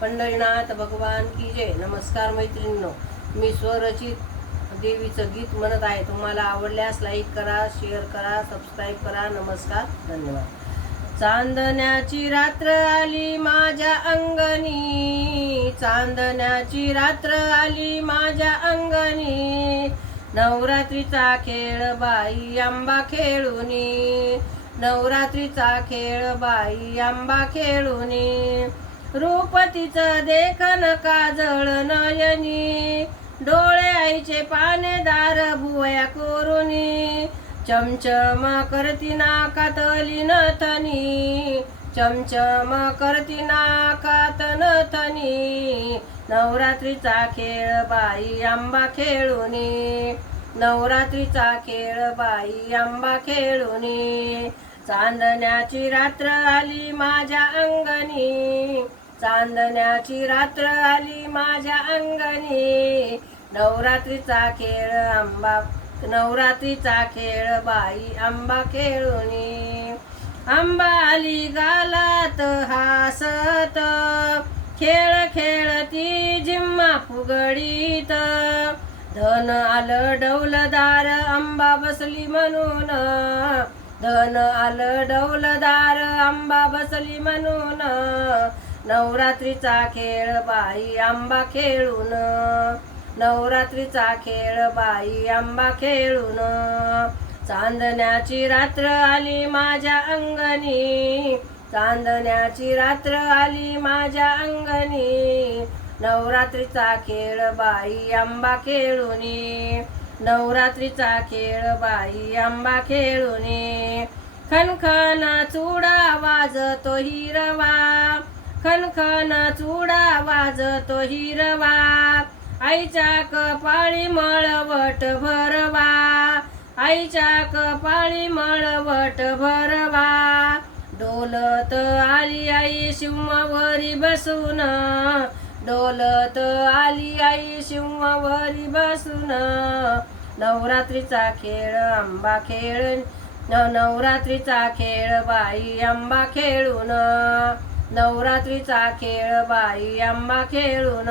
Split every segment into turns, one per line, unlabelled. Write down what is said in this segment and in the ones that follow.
पंढरीनाथ भगवान की जय. नमस्कार मैत्रिणींनो. मी स्वरचित देवीचं गीत म्हणत आहे. तुम्हाला आवडल्यास लाईक करा शेअर करा सबस्क्राईब करा. नमस्कार धन्यवाद. चांदण्याची रात्र आली माझ्या अंगणी. चांदण्याची रात्र आली माझ्या अंगणी. नवरात्रीचा खेळ बाई आंबा खेळूनी. नवरात्रीचा खेळ बाई आंबा खेळूनी. रूपतीचं देखन काजळ नयनी? डोळे आईचे पानेदार भुवया कोरुनी. चमचम करती नाकातली नथनी चमचम करती नाकात नथनी. नवरात्रीचा खेळ बाई आंबा खेळुनी. नवरात्रीचा खेळ बाई आंबा खेळुनी. चांदण्याची रात्र आली माझ्या अंगणी. चांदण्याची रात्र आली माझ्या अंगणी. नवरात्रीचा खेळ आंबा नवरात्रीचा खेळ बाई आंबा खेळूनी. आंबा आली गालात हासत खेळ खेळती जिम्मा फुगडीत. धन आलं डौलदार आंबा बसली म्हणून. धन आलं डौलदार आंबा बसली म्हणून. नवरात्रीचा खेळ बाई आंबा खेळून. नवरात्रीचा खेळ बाई आंबा खेळून. चांदण्याची रात्र आली माझ्या अंगणी. चांदण्याची रात्र आली माझ्या अंगणी. नवरात्रीचा खेळ बाई आंबा खेळूनी. नवरात्रीचा खेळ बाई आंबा खेळुनी. खनखना चुडा वाजतो हिरवा. खनखन चुडा वाजतो हिरवा. आईच्या कपाळी मळवट भरवा. आईच्या कपाळी मळवट भरवा. डोलत आली आई शिवमावरी बसून. डोलत आली आई शिवमावरी बसून. नवरात्रीचा खेळ आंबा खेळ नवरात्रीचा खेळ बाई आंबा खेळून. नवरात्रीचा खेळ बाई आंबा खेळून.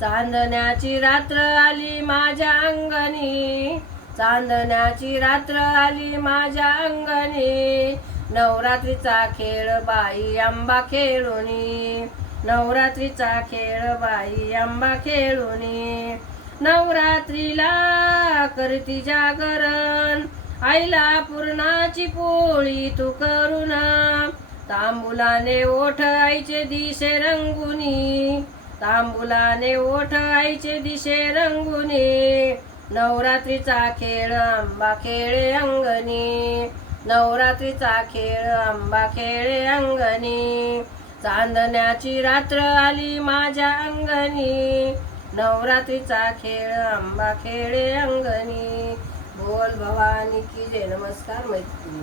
चांदण्याची रात्र आली माझ्या अंगणी. चांदण्याची रात्र आली माझ्या अंगणी. नवरात्रीचा खेळ बाई आंबा खेळुनी. नवरात्रीचा खेळ बाई आंबा खेळुनी. नवरात्रीला करती जागरण. आईला पूर्णाची पोळी तू करून. तांबुलाने ओठ आईचे दिशे रंगुनी. तांबुलाने ओठ आईचे दिशे रंगुनी. नवरात्रीचा खेळ आंबा खेळे अंगणी. नवरात्रीचा खेळ आंबा खेळे अंगणी. चांदण्याची रात्र आली माझ्या अंगणी. नवरात्रीचा खेळ आंबा खेळे अंगणी. बोल भवानी की जय. नमस्कार मैत्री